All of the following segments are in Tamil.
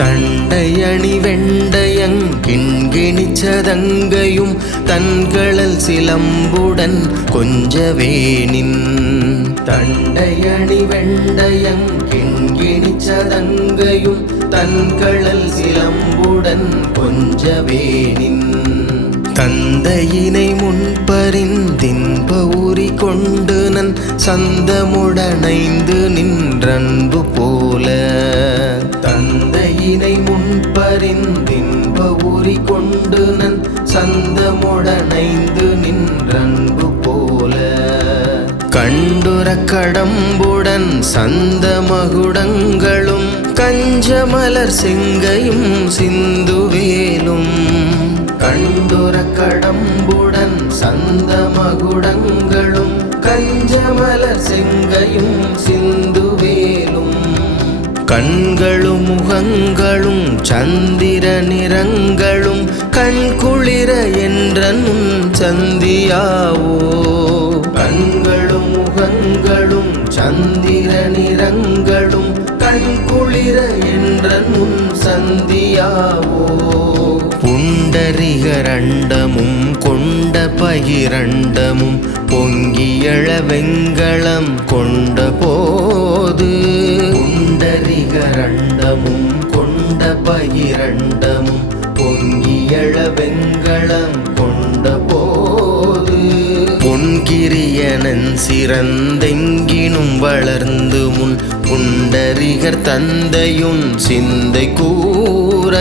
தண்டையணி வெண்டயங் கிண்கிணிச்சதங்கையும் தன்களல் சிலம்புடன் கொஞ்சவேனின். தண்டையணி வெண்டயங் கிண்கிணிச்சதங்கையும் தன்களல் சிலம்புடன் கொஞ்சவேனின். தந்தையினை முன்பறிந்தின்ப உரி கொண்டு நன் சந்தமுடனைந்து நின்றன்பு போல. தந்தையினை முன்பறிந்தின்ப உரி கொண்டு நன் சந்தமுடனைந்து நின்றன்பு போல. கண்டுர கடம்புடன் சந்த மகுடங்களும் கஞ்சமலர் செங்கையும் சிந்துவேலும். கண்டுர கடம்புடன் சந்த மகுடங்களும் கஞ்சமலர் செங்கையும் சிந்துவேலும். கண்களும் முகங்களும் சந்திர நிறங்களும் கண்குளிர என்றன் சந்தியாவோ. கண்களும் முகங்களும் சந்திர நிறங்களும் கண்குளிர என்றன் சந்தியாவோ. புண்டரிகரண்டமும் கொண்ட பகிரண்டமும் பொங்கியழ வெங்களம் கொண்ட போது. புண்டரிகரண்டமும் கொண்ட பகிரண்டமும் பொங்கியழ வெங்களம் கொண்ட போது. பொன்கிரியனன் சிறந்தெங்கினும் வளர்ந்து முன் புண்டரிகர் தந்தையுன் சிந்தை கூற.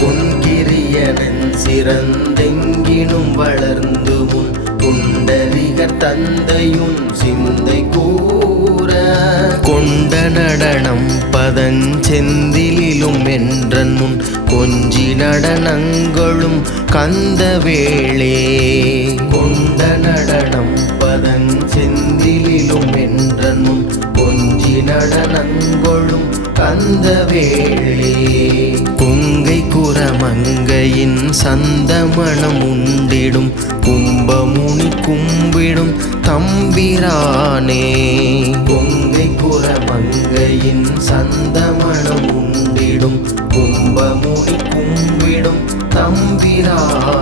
பொன்கிரியனன் சிறந்தெங்கினும் வளர்ந்து முன் புண்டரிகர் தந்தையுன் சிந்தை கூற. கொண்ட நடனம் பதஞ்செந்திலும் என்றன் முன் கொஞ்சி நடனங்களும் கந்தவேளே. கொண்ட நடனம் பதஞ்செந்திலும் என்றன் முன் கொஞ்சி நடனங்களும் கந்தவேளே. கொங்கை குரமங்கையின் சந்தமணம் உண்டிடும் கும்பமுனி கும்பிடும் தம்பிரானே. கொங்கை குரமங்கையின் சந்தமணம் உண்டிடும் கும்பமுனி கும்பிடும் தம்பிரானே.